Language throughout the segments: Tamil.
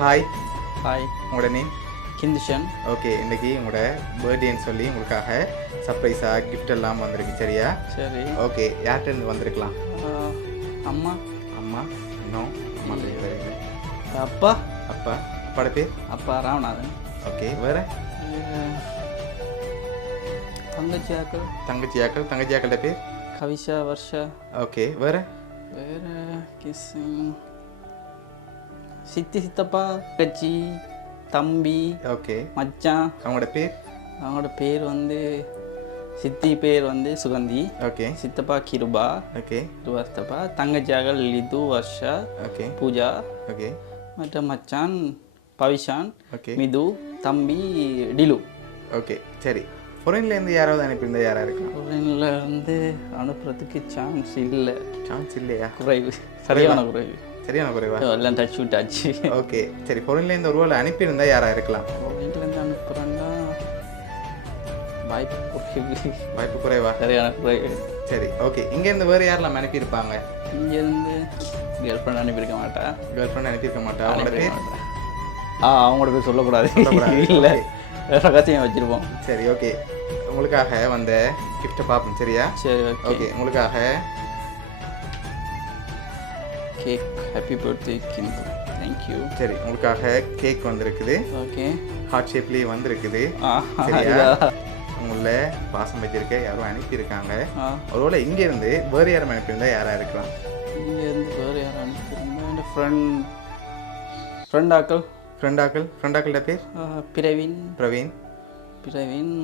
ஹாய். ஹாய். உங்களோட நேம்? கிந்துஷன். ஓகே, இன்றைக்கி உங்களோட பர்த்டேன்னு சொல்லி உங்களுக்காக சர்ப்ரைஸாக கிஃப்ட் எல்லாம் வந்திருக்கு. சரியா? சரி. ஓகே, யார்கிட்டருந்து வந்திருக்கலாம்? அம்மா. அம்மா? இன்னும் அம்மா பேர்? அப்பா. அப்பா. அப்பாவோட பேர்? அப்பா ராமநாதன். ஓகே, வேறு? தங்கச்சியாக்கள். தங்கச்சியாக்களோட பேர்? கவிஷா, வர்ஷா. ஓகே, வேறு? வேறு சித்தி, சித்தப்பா, கச்சி, தம்பி. ஓகே. மச்சான். அவங்களோட பேர்? அவங்களோட பேர் வந்து சித்தி பேர் வந்து சுகந்தி. ஓகே. சித்தப்பா கிருபா. ஓகே. கிருபா சித்தப்பா. தங்கச்சியாக்கள் லிது, வர்ஷா. ஓகே. பூஜா. ஓகே. மற்ற மச்சான் பவிஷான். ஓகே. மிது. தம்பி டிலு. ஓகே, சரி. ஃபாரின்லேருந்து யாராவது அனுப்பியிருந்தா யாராக இருக்கலாம்? ஃபாரின்ல இருந்து அனுப்புறதுக்கு சான்ஸ் இல்லை. சான்ஸ் இல்லையா? குறைவு, சரியான குறைவு. சரியான குறைவா? எல்லாம் டச் விட்டாச்சு. ஓகே, சரி. ஃபாரின்லேருந்து ஒரு வேளை அனுப்பியிருந்தா யாராக இருக்கலாம்? ஃபாரின்லேருந்து அனுப்புகிறாங்க, வாய்ப்பு குறைவா? சரியான குறைவு. சரி, ஓகே. இங்கேருந்து வேறு யாரெல்லாம் அனுப்பியிருப்பாங்க? இங்கேருந்து கேர்ள் ஃப்ரெண்ட் அனுப்பியிருக்க மாட்டா. கேர்ள் ஃப்ரெண்ட் அனுப்பியிருக்க மாட்டா. அவங்களோட பேர்? அவங்களோட பேர் சொல்லக்கூடாது. இல்லை, ரகசியம் வச்சுருப்போம். சரி, ஓகே. உங்களுக்காக வந்த கிஃப்ட்டை பார்ப்போம். சரியா? சரி, ஓகே. உங்களுக்காக cake. Happy birthday Kindhu. Thank you. சரி, உங்களுக்காக கேக் வந்திருக்குது. ஓகே. ஹார்ட் ஷேப்லேயே வந்திருக்குது. சரியா? உங்களை பாசம் வச்சிருக்க யாரும் அனுப்பியிருக்காங்க. ஒருவேளை இங்கேருந்து வேறு யாரும் அனுப்பியிருந்தா யாராக இருக்கலாம்? இங்கேருந்து வேறு யாரும் அனுப்பியிருந்தா என் ஃப்ரெண்டாக்களோட பேர்? பிரவீன்.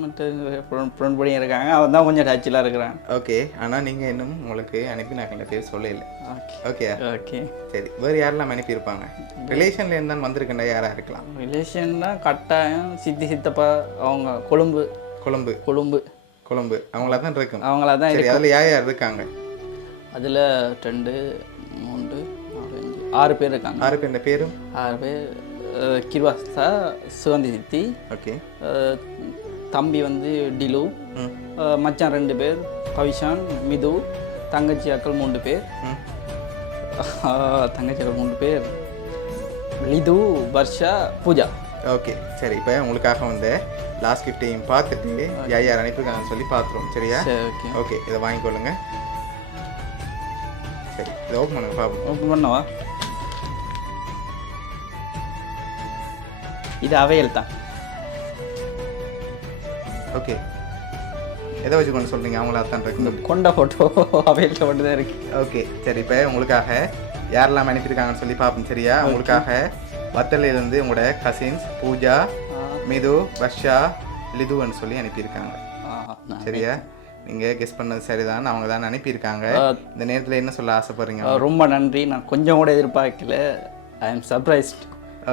மற்ற ஃப்ரெண்ட் பண்ணி இருக்காங்க. அவன் தான் கொஞ்சம் டச்சில் இருக்கிறான். ஓகே, ஆனால் நீங்கள் இன்னும் உங்களுக்கு அனுப்பினாக்கள பேர் சொல்லல. ஓகே. ஓகே, சரி. வேறு யாரெல்லாம் அனுப்பியிருப்பாங்க? ரிலேஷனில் இருந்தால் வந்திருக்கேன்டா யாராக இருக்கலாம்? ரிலேஷன்னா கட்டாயம் சித்தி, சித்தப்பா. அவங்க கொழும்பு. அவங்களா தான் இருக்கும். அவங்களா தான். சரி, அதில் யார் இருக்காங்க? அதில் 2, 3, 4, 5, 6 பேர் இருக்காங்க. 6 பேர். பேரும்? 6 பேர். கிருவாஸ்தா, சுகந்தி சித்தி. ஓகே. தம்பி வந்து டிலு. மச்சான் 2 பேர், பவிஷான், மிது. தங்கச்சியாக்கள் 3 பேர். தங்கச்சியாக்கள் 3 பேர், லிது, வர்ஷா, பூஜா. ஓகே, சரி. இப்போ உங்களுக்காக வந்து லாஸ்ட் கிஃப்டையும் பார்த்துட்டு யார் அனுப்பியிருக்காங்கன்னு சொல்லி பார்த்துருவோம். சரியா? ஓகே. ஓகே, இதை வாங்கிக்கொள்ளுங்க. சரி, இதை ஓப்பன் பண்ணுங்க பார்ப்போம். ஓப்பன் பண்ணவா? இது அவையல் தான். ஓகே, எதை வச்சு கொண்டு சொல்கிறீங்க? அவங்களா தான் இருக்கு. கொண்ட ஃபோட்டோ அவையல்கிட்ட மட்டும் தான் இருக்கு. ஓகே, சரி. இப்போ உங்களுக்காக யாரெல்லாம் அனுப்பியிருக்காங்கன்னு சொல்லி பார்ப்போம். சரியா? உங்களுக்காக வத்தலையிலேருந்து உங்களோட கசின்ஸ் பூஜா, மிது, வர்ஷா, லிதுன்னு சொல்லி அனுப்பியிருக்காங்க. சரியா? நீங்கள் கெஸ் பண்ணது சரிதான். அவங்க தான் அனுப்பியிருக்காங்க. இந்த நேரத்தில் என்ன சொல்ல ஆசைப்படுறீங்க? ரொம்ப நன்றி. நான் கொஞ்சம் கூட எதிர்பார்க்கல. I am surprised.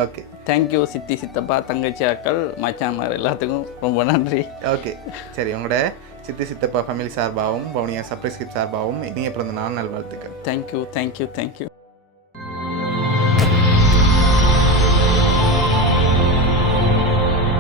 Okay. Thank you சித்தி, சித்தப்பா, தங்கச்சியாக்கள், மச்சான்மார் எல்லாத்துக்கும் ரொம்ப நன்றி. ஓகே, சரி. உங்களோட சித்தி, சித்தப்பா ஃபேமிலி சார்பாகவும் வவுனியா சர்ப்ரைஸ் கிஃப்ட் சார்பாகவும் இனிய பிறந்த நாள் நல்வாழ்த்துக்கள். தேங்க்யூ.